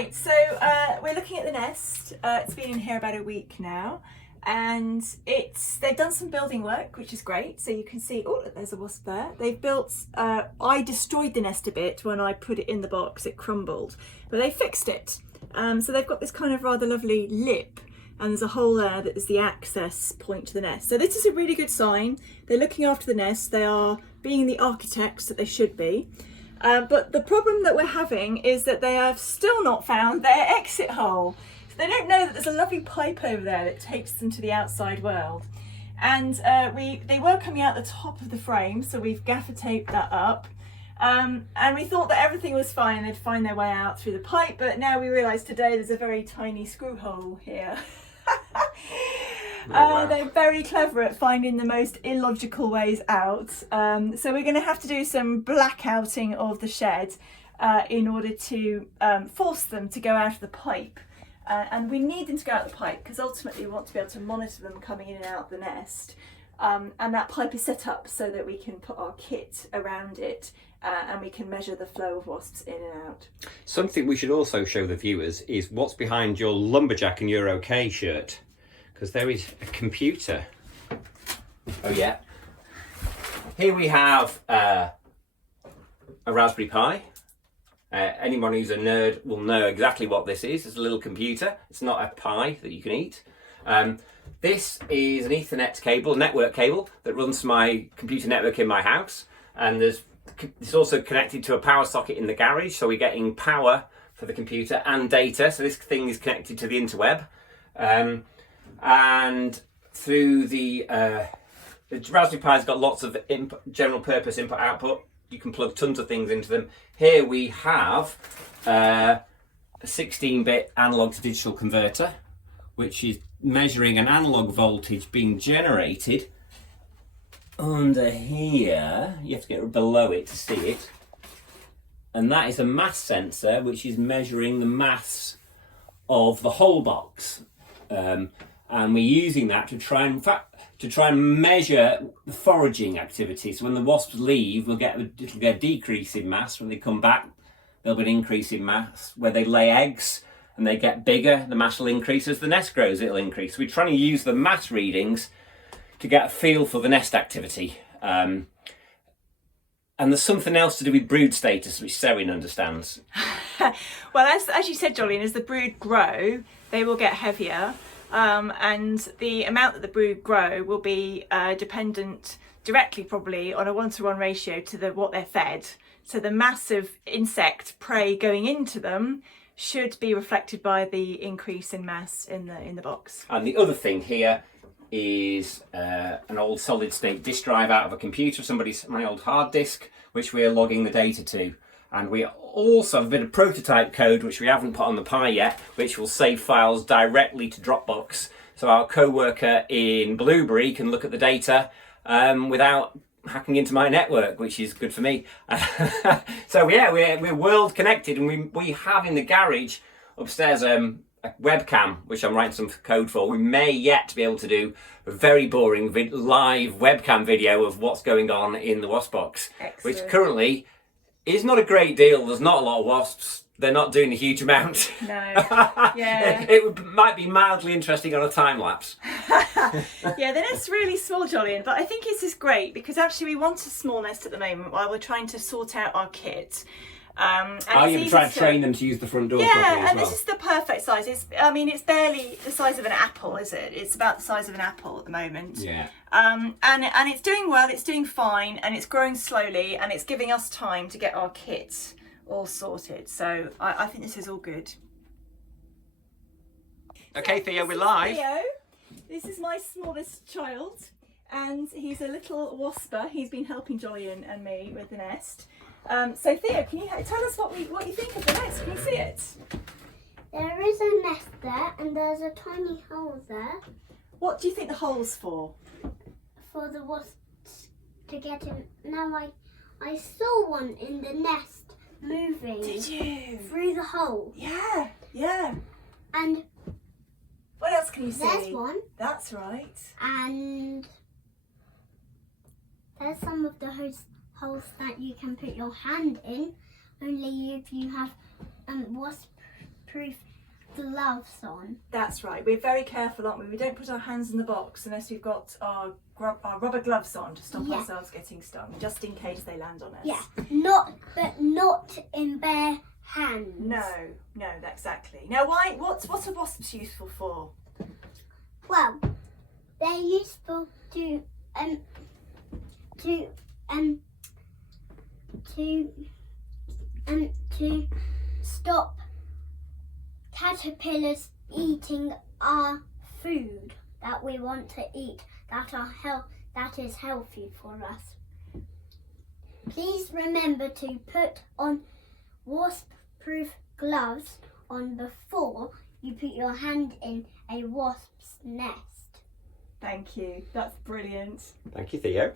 Right, so we're looking at the nest. It's been in here about a week now, and they've done some building work, which is great. So you can see, oh, look, there's a wasp there. They've built, I destroyed the nest a bit when I put it in the box, it crumbled, but they fixed it. So they've got this kind of rather lovely lip, and there's a hole there that is the access point to the nest. So this is a really good sign. They're looking after the nest. They are being the architects that they should be. But the problem that we're having is that they have still not found their exit hole. So they don't know that there's a lovely pipe over there that takes them to the outside world. And they were coming out the top of the frame, so we've gaffer taped that up. And we thought that everything was fine, they'd find their way out through the pipe, but now we realise today there's a very tiny screw hole here. Wow. They're very clever at finding the most illogical ways out. So we're going to have to do some blackouting of the shed in order to force them to go out of the pipe. And we need them to go out of the pipe because ultimately we want to be able to monitor them coming in and out of the nest. And that pipe is set up so that we can put our kit around it and we can measure the flow of wasps in and out. Something we should also show the viewers is what's behind your lumberjack and you're okay shirt, because there is a computer. Oh yeah. Here we have a Raspberry Pi. Anyone who's a nerd will know exactly what this is. It's a little computer. It's not a pie that you can eat. This is an Ethernet cable, network cable, that runs to my computer network in my house. And it's also connected to a power socket in the garage, so we're getting power for the computer and data. So this thing is connected to the interweb. And through the Raspberry Pi's got lots of general purpose input-output. You can plug tons of things into them. Here we have a 16-bit analog to digital converter, which is measuring an analog voltage being generated under here. You have to get below it to see it. And that is a mass sensor, which is measuring the mass of the whole box. And we're using that to try and measure the foraging activity. So when the wasps leave, it'll get a decrease in mass. When they come back, there'll be an increase in mass. Where they lay eggs and they get bigger, the mass will increase. As the nest grows, it'll increase. We're trying to use the mass readings to get a feel for the nest activity. And there's something else to do with brood status, which Serin understands. Well, as you said, Jolene, as the brood grow, they will get heavier. And the amount that the brood grow will be dependent directly probably on a 1-to-1 ratio to what they're fed. So the mass of insect prey going into them should be reflected by the increase in mass in the box. And the other thing here is an old solid state disk drive out of a computer, my old hard disk, which we're logging the data to. And we also have a bit of prototype code, which we haven't put on the Pi yet, which will save files directly to Dropbox. So our co-worker in Blueberry can look at the data without hacking into my network, which is good for me. So yeah, we're world connected, and we have in the garage upstairs a webcam, which I'm writing some code for. We may yet be able to do a very boring live webcam video of what's going on in the wasp box. Excellent. Which currently is not a great deal. There's not a lot of wasps. They're not doing a huge amount. No. Yeah. It might be mildly interesting on a time lapse. Yeah, the nest's really small, Jolene, but I think it's just great because actually we want a small nest at the moment while we're trying to sort out our kit. You've tried to train them to use the front door properly as well. And this is the perfect size. It's barely the size of an apple, is it? It's about the size of an apple at the moment. Yeah. And it's doing well, it's doing fine, and it's growing slowly, and it's giving us time to get our kit all sorted. So I think this is all good. Okay, Theo, we're live. Theo, this is my smallest child, and he's a little wasper. He's been helping Jolly and me with the nest. So Theo, can you tell us what you think of the nest? Can you see it? There is a nest there, and there's a tiny hole there. What do you think the hole's for? For the wasps to get in. Now I saw one in the nest moving. Did you? Through the hole. Yeah, yeah. And what else can you see? there's one. That's right. And there's some of the holes that you can put your hand in, only if you have wasp wasp-proof gloves on. That's right. We're very careful, aren't we? We don't put our hands in the box unless we've got our rubber gloves on to stop ourselves getting stung, just in case they land on us. Yeah, but not in bare hands. No, exactly. Now, what are wasps useful for? Well, they're useful to stop caterpillars eating our food that we want to eat, that is healthy for us. Please remember to put on wasp-proof gloves on before you put your hand in a wasp's nest. Thank you. That's brilliant. Thank you, Theo.